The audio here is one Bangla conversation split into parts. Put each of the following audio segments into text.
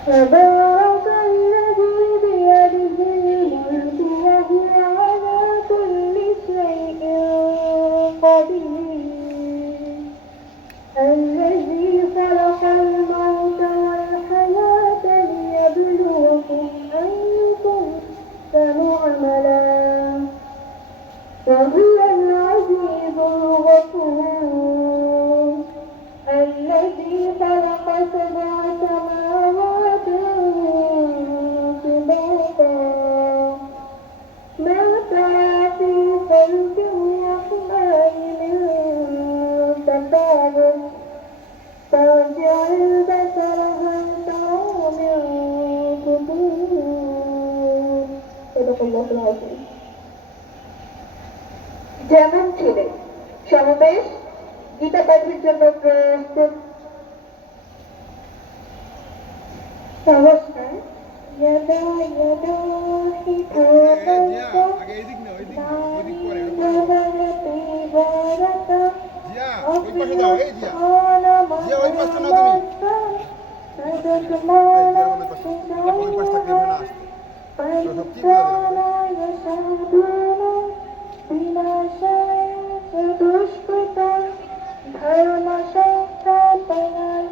تبارك الذي بيده الملك وهو على كل شيء قدير الذي خلق الموت والحياة ليبلوكم أيكم أحسن عملا وهو العزيز الغفور الذي خلق سبع سماوات طباقا ما ترى في خلق الرحمن من تفاوت فارجع البصر هل ترى من فطور صدق الله العظيم যেমন ছেলে সমাবেশ গীতা পাঠের জন্য প্রস্তুত নমস্কার यदा यदा हि भगवते भारत विनाशाय दुष्कृतं धर्म संस्थापनार्थाय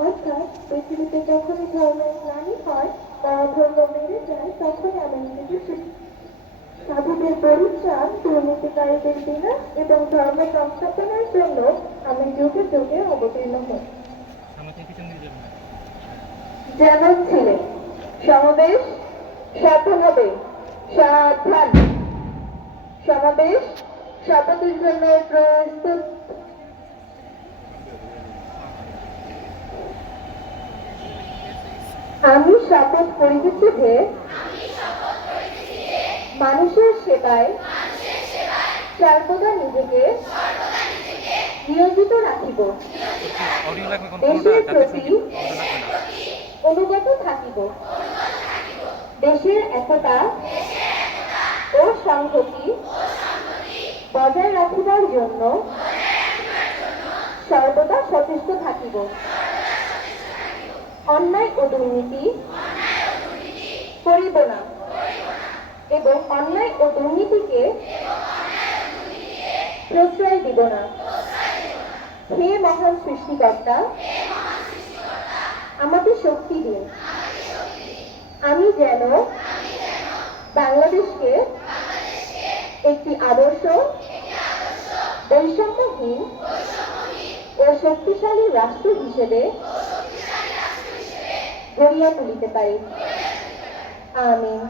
অর্থাৎ পৃথিবীতে যখনই ধর্মের গ্লানি হয় বা ধর্ম বেড়ে যায় তখনই আমি নিজেকে সাধুদের পরিত্রাণ দুর্নীতিকারীদের বিনাশ এবং ধর্ম সংস্থাপনের জন্য আমি যুগে যুগে অবতীর্ণ হই যেমন ছিলেন সমাবেশ সাধন হবে সাবধান সমাবেশ শপথের জন্য প্রস্তুত আমি শপথ করিতেছি যে মানুষের সেবায় সর্বদা নিজেকে নিয়োজিত রাখিব দেশের প্রতি অনুগত থাকিব দেশের একতা ও সংহতি বজায় রাখিবার জন্য সর্বদা সচেষ্ট থাকিব অন্যায় ও দুর্নীতি করিব না এবং অন্যায় ও দুর্নীতিকে প্রশ্রয় দিব না হে মহান সৃষ্টিকর্তা আমাকে শক্তি দিন আমি যেন বাংলাদেশকে একটি আদর্শ বৈষম্যহীন ও শক্তিশালী রাষ্ট্র হিসেবে গড়িয়া তুলিতে পারি আমিন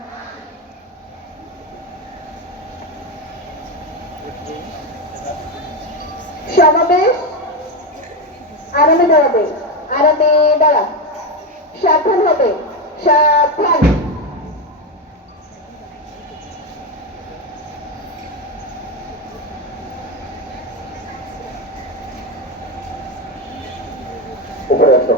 সমাবেশ আরামে দাঁড়াবে আরামে দাঁড়া সাবধান হবে সাবধান উপরে আসো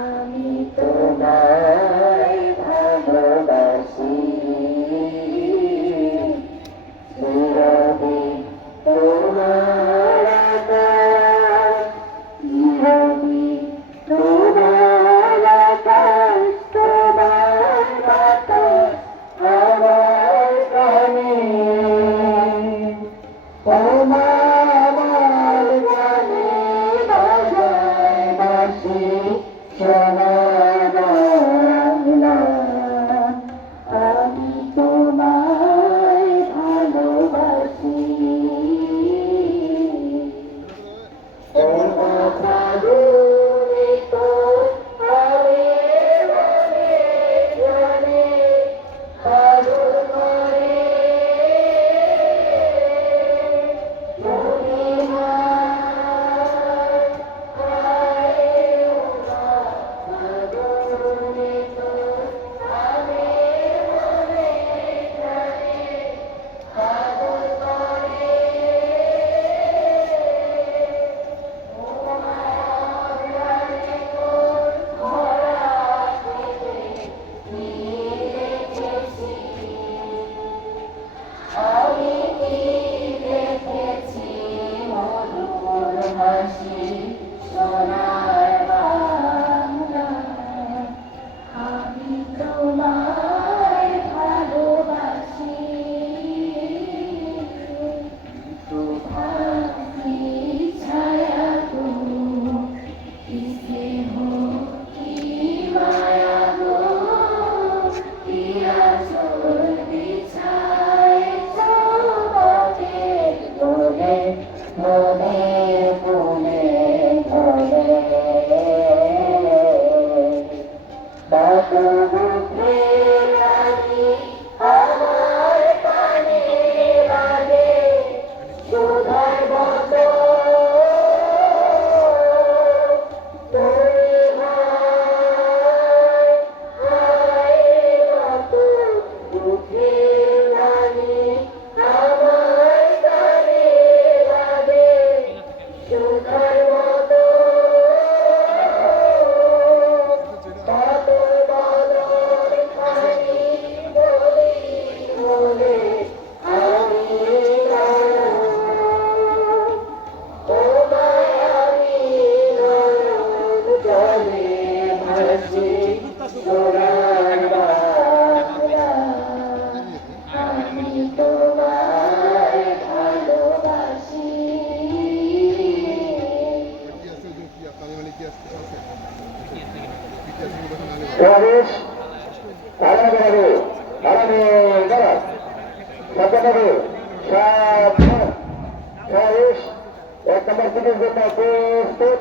আমি তোমায় ভালোবাসি চিরদিন তোমার আকাশ চিরদিন তোমার আকাশ তোমার বাতাস আমার প্রাণে তোমার জানে তোমায় ভালোবাসি সুভাষী ছায়া গো কি স্নেহ কি মায়া গো কি আঁচল বিছায়েছ বুকে কোলে মনে কোলে কোলে বাবুকে রানী আমার কানে লাগে সুধার মতো তোরে ভাই হায় মতো বুকে রানী আমার কানে লাগে সুধার মতো প্রবেশ আলাদা আলাদা সাতানব্বই প্রবেশ 1 নম্বর টিকিট প্রস্তুত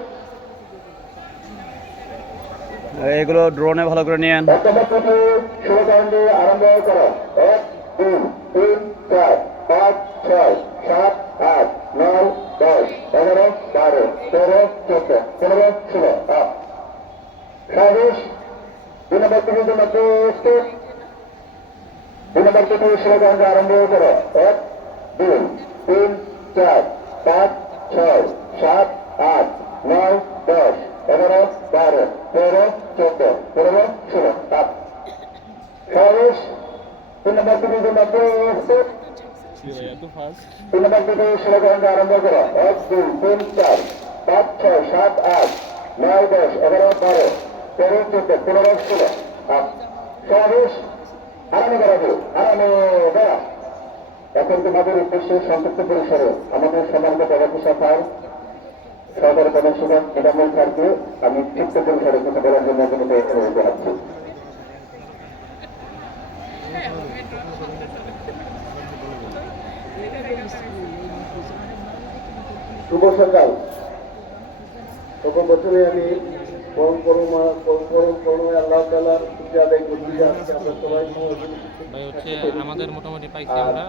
এগুলো ড্রোনে ভালো করে নিয়েন। 1 নম্বর টিকিট শুরুকাণ্ডে আরম্ভ করো 1 2 3 4 5 6 7 8 9 10 11 12 13 14 15 16 প্রবেশ 2 নম্বর টিকিটের জন্য প্রস্তুত 2 নম্বর টিকিট শুরুকাণ্ডে আরম্ভ করো 1 2 3 4 5 6 7 8 9 10 11 12 13 14 15 16 প্রবেশ 3 নম্বর টিকিটের জন্য প্রস্তুত 3 নম্বর টিকিট শুরুকাণ্ডে আরম্ভ করো 1 2 3 4 5 6 7 8 9 10 11 12 13 14 15 16 প্রবেশ আরামে বেড়াবো আরামে বেড়া এখন তোমাদের উদ্দেশ্যে সংক্ষিপ্ত পরিসরে আমাদের সম্মানিত প্রগতি সভার সহকারী প্রধান শিক্ষক নিরাময় স্যারকে আমি ক্ষিপ্ত পরিসরে কিছু বলার জন্য অনুরোধ জানাচ্ছি। শুভ সকাল। তখন বছরে আমি পরম আল্লাহ তাআলার পূজা আদায় করতে যাচ্ছি। আমরা সবাই ভাই হচ্ছে আমাদের মোটামুটি পাইছি আমরা